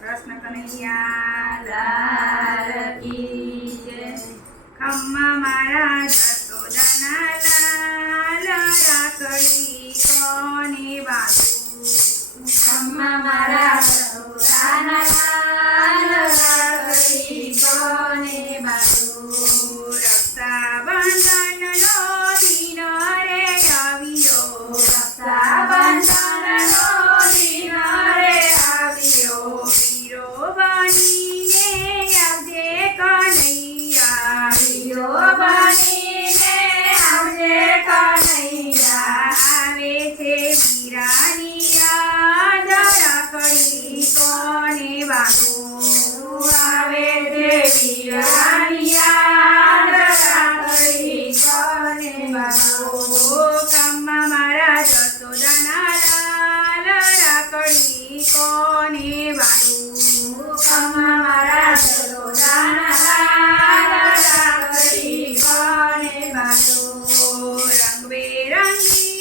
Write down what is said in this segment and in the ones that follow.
કૃષ્ણ કનૈયા લાલ કી જય। ખમ્મા મારા જસોદાના લાલ રાખડી કોને બાંધું। ખમ્મા મારા જસોદાના લાલ રાખડી કોને બાંધું। રક્ષાબંધનનો દિન રે આવ્યો, રક્ષાબંધનનો દિન રે આવ્યો। વીરો બનીને આવજે કનૈયા, વીરો બનીને આવજે કનૈયા। આવે છે વીરાની યાદ રાખડી કોને બાંધું। આવે છે વીરાની યાદ રાખડી કોને બાંધું। ખમ્મા મારા જસોદાના લાલ રાખડી કોને બાંધું। ખમ્મા મારા જસોદાના લાલ રાખડી કોને બાંધું। રંગબેરંગી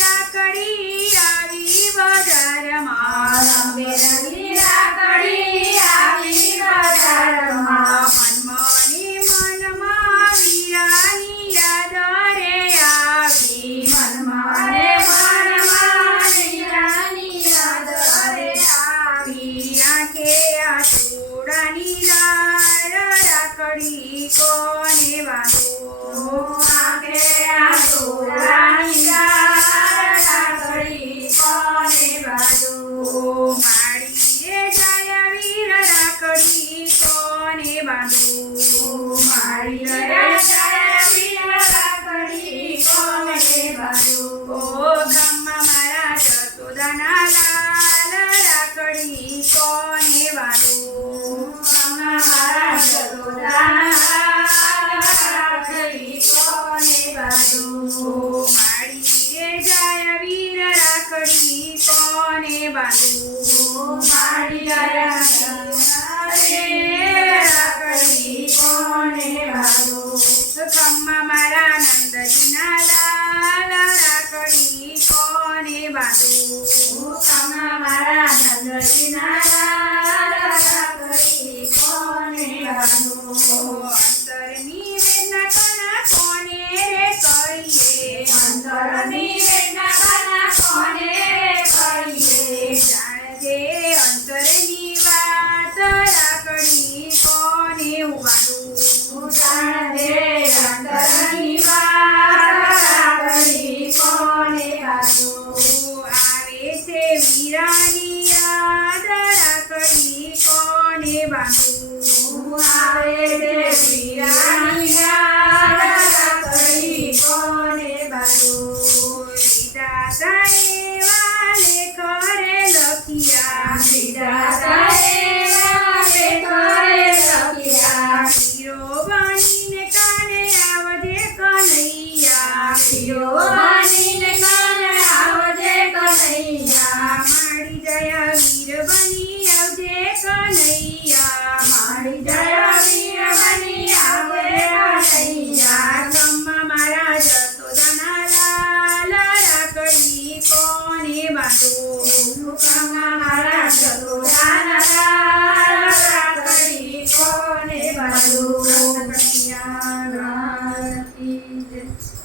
રાખડી આવી બજારમાં, રંગબેરંગી રાખડી આવી બજારમાં। મનમોની મનમાં વીરાની યાદ રે આવી, મનમાં રે મનમાં વીરાની યાદ રે આવી। આંખે આસુડાની ધાર રાખડી કોને બાંધું। આંખે આસુડાની ધાર રાખડી કોને બાંધું। માળીએ જાય વીર રાખડી કોને બાંધું। મારી રે જાય વીર રાખડી કોને બાંધું। ઓ ખમ્મા મારા જસોદાના લાલ રાખડી કોને બાંધું। ખમ્મા મારા જસોદાના લાલ રાખડી કોને બાંધું। માળીએ જાય વીર રાખડી કોને બાંધું।